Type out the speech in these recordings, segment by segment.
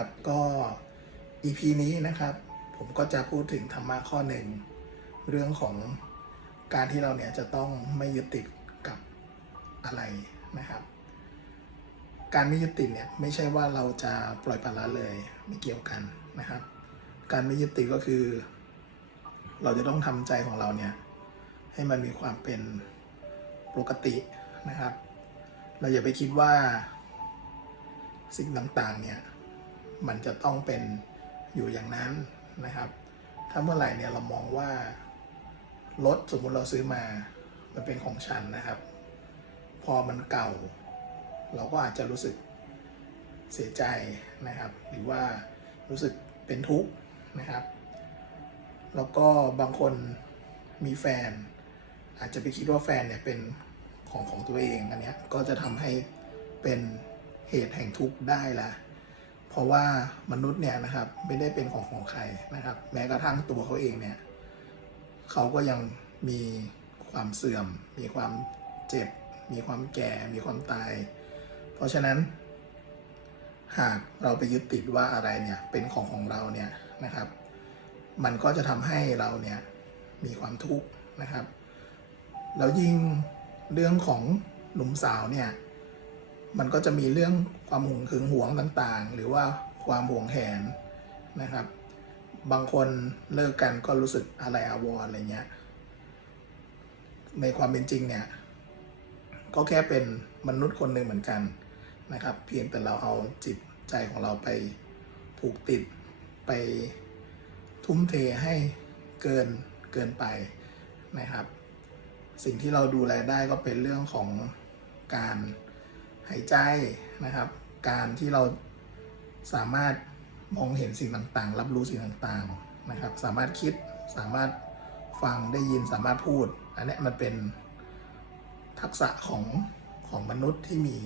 นะครับ ก็ EP นี้นะครับ ผมก็จะพูดถึงธรรมะข้อหนึ่ง เรื่องของการที่เราเนี่ยจะต้องไม่ยึดติดกับอะไรนะครับ การไม่ยึดติดเนี่ยไม่ใช่ว่าเราจะปล่อยปละละเลยไม่เกี่ยวกันนะครับ การไม่ยึดติดก็คือ เราจะต้องทำใจของเราเนี่ยให้มันมีความเป็นปกตินะครับ เราอย่าไปคิดว่าสิ่งต่างๆเนี่ย มันจะต้องเป็นอยู่อย่างนั้นนะครับ ถ้าเมื่อไหร่เนี่ยเรามองว่ารถสมมุติเราซื้อมา มันเป็นของฉันนะครับ พอมันเก่า เราก็อาจจะรู้สึกเสียใจนะครับ หรือว่ารู้สึกเป็นทุกข์นะครับ แล้วก็บางคนมีแฟน อาจจะไปคิดว่าแฟนเนี่ยเป็นของของตัวเองอันเนี้ยก็จะทำให้เป็นเหตุแห่งทุกข์ได้ละ เพราะว่ามนุษย์เนี่ยนะครับไม่ได้เป็นของของใครนะครับ แม้กระทั่งตัวเขาเองเนี่ยเขาก็ยังมีความเสื่อม มีความเจ็บ มีความแก่ มีความตาย เพราะฉะนั้น หากเราไปยึดติดว่าอะไรเนี่ยเป็นของของเราเนี่ยนะครับ มันก็จะทำให้เราเนี่ยมีความทุกข์นะครับแล้วยิ่งเรื่องของหนุ่มสาวเนี่ย มันก็จะมีเรื่องความหึงหึงหวงต่างๆ หรือว่าความหวงแหนนะครับ บางคนเลิกกันก็รู้สึกอะไรอาวรณ์อะไรเงี้ย ในความเป็นจริงเนี่ย ก็แค่เป็นมนุษย์คนหนึ่งเหมือนกันนะครับ เพียงแต่เราเอาจิตใจของเราไปผูกติดไปทุ่มเทให้เกินเกินไปนะครับ สิ่งที่เราดูแลได้ก็เป็นเรื่องของการ หายใจนะครับ การที่เราสามารถมองเห็นสิ่งต่างๆ รับรู้สิ่งต่างๆนะครับ สามารถคิดสามารถฟังได้ยินสามารถพูด อันนี้มันเป็นทักษะของของมนุษย์ที่มี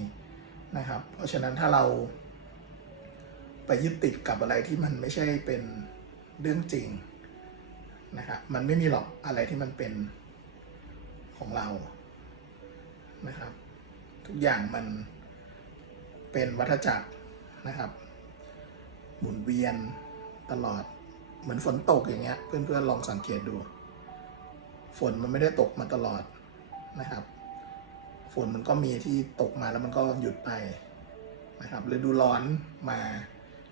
นะครับ เพราะฉะนั้นถ้าเราไปยึดติดกับอะไรที่มันไม่ใช่เป็นเรื่องจริงนะครับมันไม่มีหรอกอะไรที่มันเป็นของเรานะครับ ทุกอย่างมัน เป็นวัฏจักรนะครับ หมุนเวียนตลอดเหมือนฝนตกอย่างเงี้ย เพื่อนๆลองสังเกตดู ฝนมันไม่ได้ตกมาตลอดนะครับ ฝนมันก็มีที่ตกมาแล้วมันก็หยุดไปนะครับฤดูร้อนมา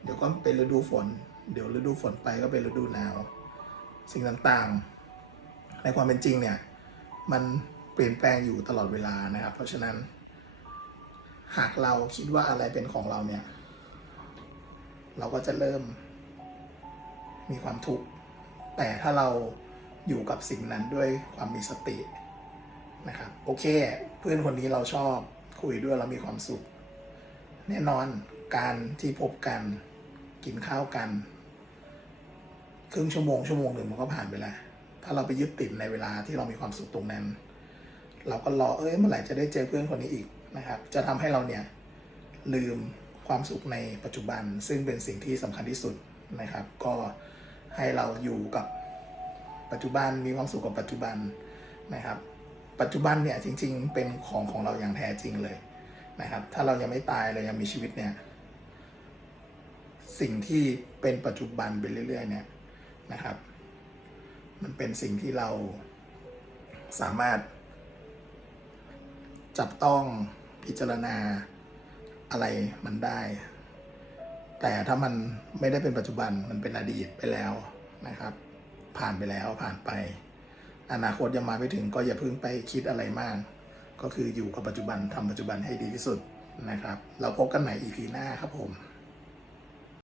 เดี๋ยวก็เป็นฤดูฝน เดี๋ยวฤดูฝนไปก็เป็นฤดูหนาว สิ่งต่างๆ ในความเป็นจริงเนี่ย มันเปลี่ยนแปลงอยู่ตลอดเวลานะครับ เพราะฉะนั้น หากเราคิดว่าอะไรเป็นของเราเนี่ย เราก็จะเริ่ม มีความทุกข์ แต่ถ้าเราอยู่กับสิ่งนั้นด้วยความมีสตินะครับ โอเค เพื่อนคนนี้เราชอบคุยด้วยเรามีความสุข แน่นอนการที่พบกันกินข้าวกัน ครึ่งชั่วโมงชั่วโมงหนึ่งมันก็ผ่านไปแล้ว ถ้าเราไปยึดติดในเวลาที่เรามีความสุขตรงนั้น เราก็รอเอ้ยเมื่อไหร่จะได้เจอเพื่อนคนนี้อีก นะครับ จะทำให้เราเนี่ยลืมความสุขในปัจจุบัน ซึ่งเป็นสิ่งที่สำคัญที่สุดนะครับ ก็ให้เราอยู่กับปัจจุบันมีความสุขกับปัจจุบันนะครับ ปัจจุบันเนี่ยจริง ๆ เป็นของของเราอย่างแท้จริงเลยนะครับ ถ้าเรายังไม่ตายเรายังมีชีวิตเนี่ยสิ่งที่เป็นปัจจุบันไปเรื่อยๆเนี่ยนะครับ มันเป็นสิ่งที่เราสามารถจับต้อง พิจารณาอะไรมันได้ แต่ถ้ามันไม่ได้เป็นปัจจุบันมันเป็นอดีตไปแล้วนะครับ ผ่านไปแล้วผ่านไป อนาคตยังมาไม่ถึงก็อย่าเพิ่งไปคิดอะไรมาก ก็คืออยู่กับปัจจุบันทำปัจจุบันให้ดีที่สุดนะครับ เราพบกันใหม่ EP หน้าครับผม